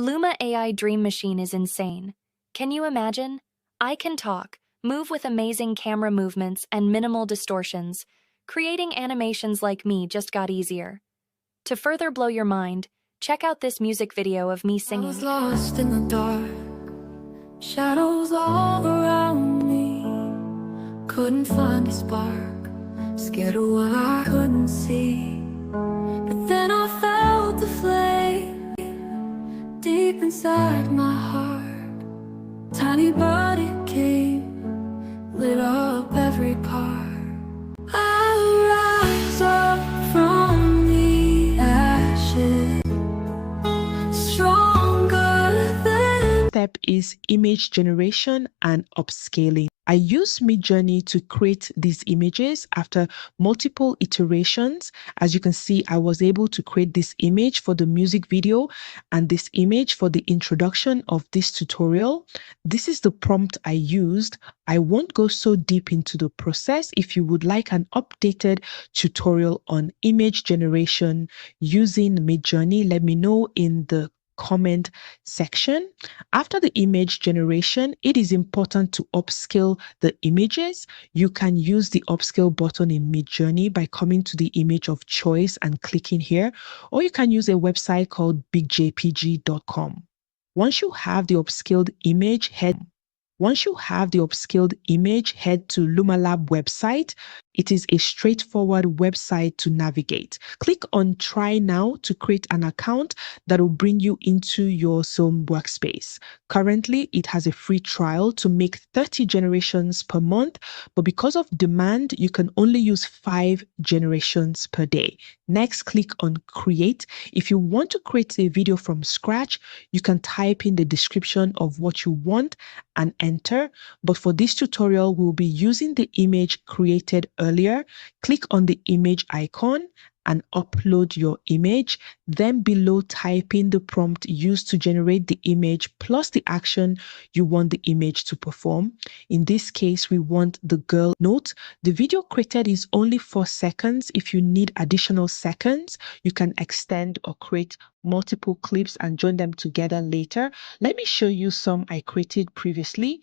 Luma AI Dream Machine is insane. Can you imagine? I can talk, move with amazing camera movements and minimal distortions. Creating animations like me just got easier. To further blow your mind, check out this music video of me singing. I was lost in the dark, shadows all around me. Couldn't find a spark, scared of what I couldn't see. But then I felt the flame deep inside my heart. Tiny but it came, lit up every part. I rise up from the ashes, stronger than. Step is image generation and upscaling. I use Midjourney to create these images after multiple iterations. As you can see, I was able to create this image for the music video and this image for the introduction of this tutorial. This is the prompt I used. I won't go so deep into the process. If you would like an updated tutorial on image generation using Midjourney, let me know in the comment section. After the image generation, it is important to upscale the images. You can use the upscale button in Midjourney by coming to the image of choice and clicking here, or you can use a website called bigjpg.com. Once you have the upscaled image, head to Luma Lab website. It is a straightforward website to navigate. Click on Try Now to create an account that will bring you into your Zoom workspace. Currently, it has a free trial to make 30 generations per month, but because of demand, you can only use 5 generations per day. Next, click on Create. If you want to create a video from scratch, you can type in the description of what you want and enter. But for this tutorial, we'll be using the image created earlier. Click on the image icon and upload your image. Then below, type in the prompt used to generate the image plus the action you want the image to perform. In this case, we want the girl. Note, the video created is only 4 seconds. If you need additional seconds, you can extend or create multiple clips and join them together later. Let me show you some I created previously.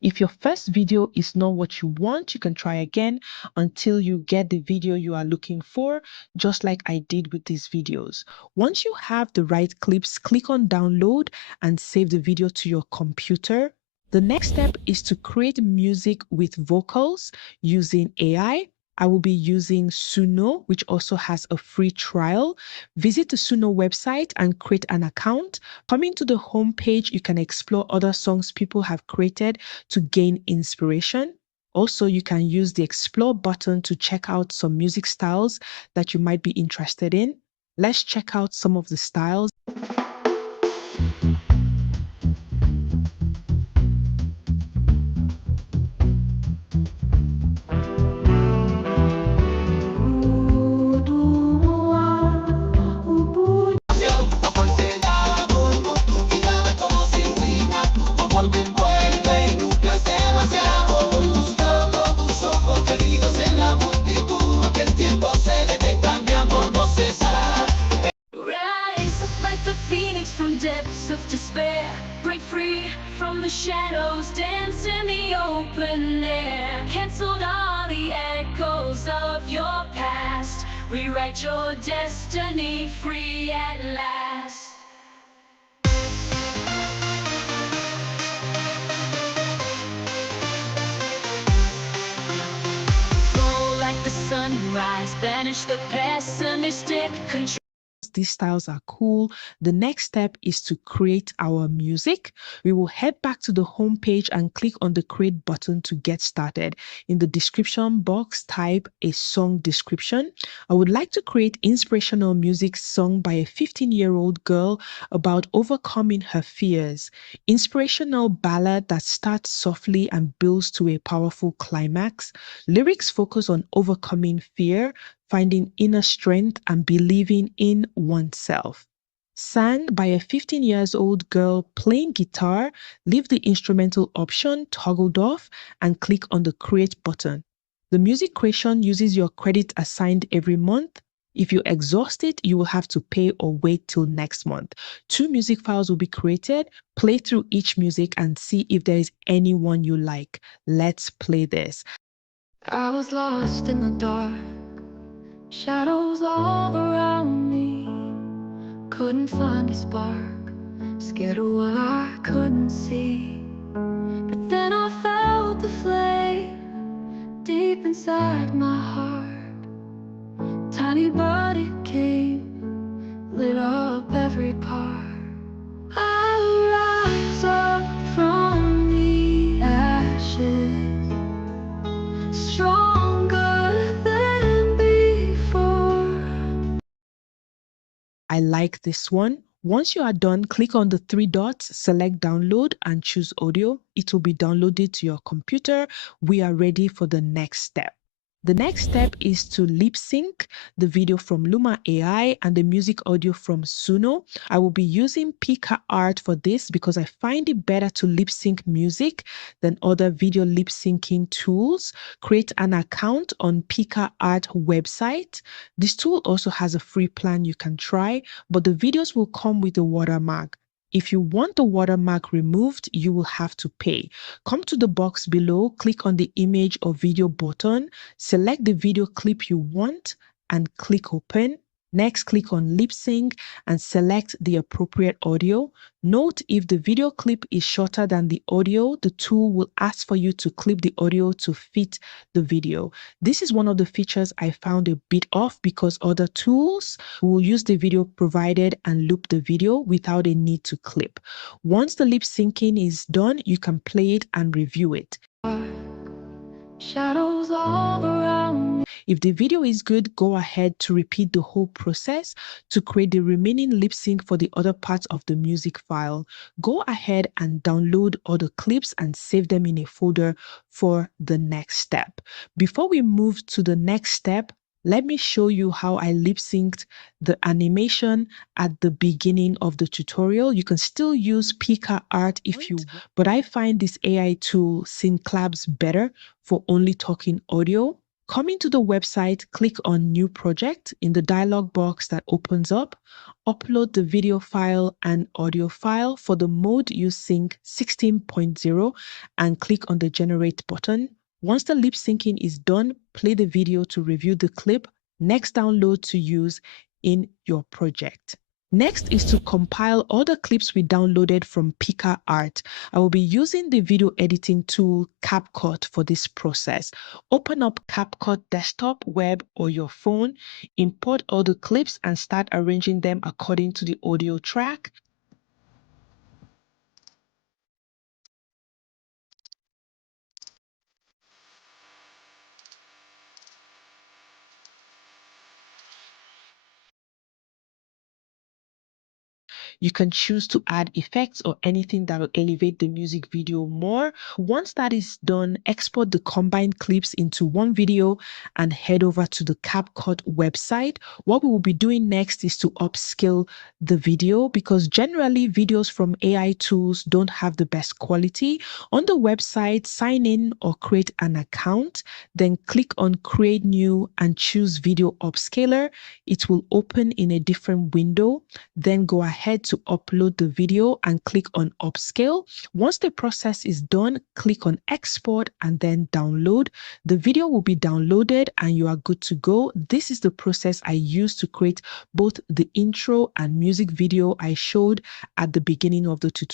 If your first video is not what you want, you can try again until you get the video you are looking for, just like I did with these videos. Once you have the right clips, click on download and save the video to your computer. The next step is to create music with vocals using AI. I will be using Suno, which also has a free trial. Visit the Suno website and create an account. Coming to the home page, you can explore other songs people have created to gain inspiration. Also, you can use the Explore button to check out some music styles that you might be interested in. Let's check out some of the styles. Of despair, break free from the shadows, dance in the open air. Canceled all the echoes of your past, rewrite your destiny, free at last. Glow like the sunrise, banish the pessimistic control. These styles are cool. The next step is to create our music. We will head back to the home page and click on the create button to get started. In the description box, type a song description. I would like to create inspirational music sung by a 15-year-old girl about overcoming her fears. Inspirational ballad that starts softly and builds to a powerful climax. Lyrics focus on overcoming fear, finding inner strength, and believing in oneself. sang by a 15 years old girl playing guitar, leave the instrumental option toggled off and click on the create button. The music creation uses your credit assigned every month. If you exhaust it, you will have to pay or wait till next month. 2 music files will be created. Play through each music and see if there is any one you like. Let's play this. I was lost in the dark, shadows all around me. Couldn't find a spark, scared of what I couldn't see. But then I felt the flame deep inside my heart. Tiny but it came, lit up every part. I rise up from the ashes, stronger than before. I like this one. Once you are done, click on the 3 dots, select download and choose audio. It will be downloaded to your computer. We are ready for the next step. The next step is to lip sync the video from Luma Ai and the music audio from Suno. I will be using Capcut for this because I find it better to lip sync music than other video lip syncing tools. Create an account on Capcut website. This tool also has a free plan you can try, but the videos will come with a watermark. If you want the watermark removed, you will have to pay. Come to the box below, click on the image or video button, select the video clip you want and click open. Next, click on lip sync and select the appropriate audio. Note if the video clip is shorter than the audio, the tool will ask for you to clip the audio to fit the video. This is one of the features I found a bit off because other tools will use the video provided and loop the video without a need to clip. Once the lip syncing is done, you can play it and review it. Shadows all around me. If the video is good, go ahead to repeat the whole process to create the remaining lip sync for the other parts of the music file. Go ahead and download all the clips and save them in a folder for the next step. Before we move to the next step, let me show you how I lip synced the animation at the beginning of the tutorial. You can still use Capcut if you want, but I find this AI tool Synclabs better for only talking audio. Coming to the website, click on New Project in the dialog box that opens up. Upload the video file and audio file. For the mode, use Sync 16.0 and click on the Generate button. Once the lip syncing is done, play the video to review the clip. Next, download to use in your project. Next is to compile all the clips we downloaded from Capcut. I will be using the video editing tool Capcut for this process. Open up Capcut desktop, web, or your phone. Import all the clips and start arranging them according to the audio track. You can choose to add effects or anything that will elevate the music video more. Once that is done, export the combined clips into one video and head over to the Capcut website. What we will be doing next is to upscale the video because generally videos from AI tools don't have the best quality. On the website, sign in or create an account, then click on create new and choose video upscaler. It will open in a different window. Then go ahead to upload the video and click on upscale. Once the process is done, click on export and then download. The video will be downloaded and you are good to go. This is the process I used to create both the intro and music video I showed at the beginning of the tutorial.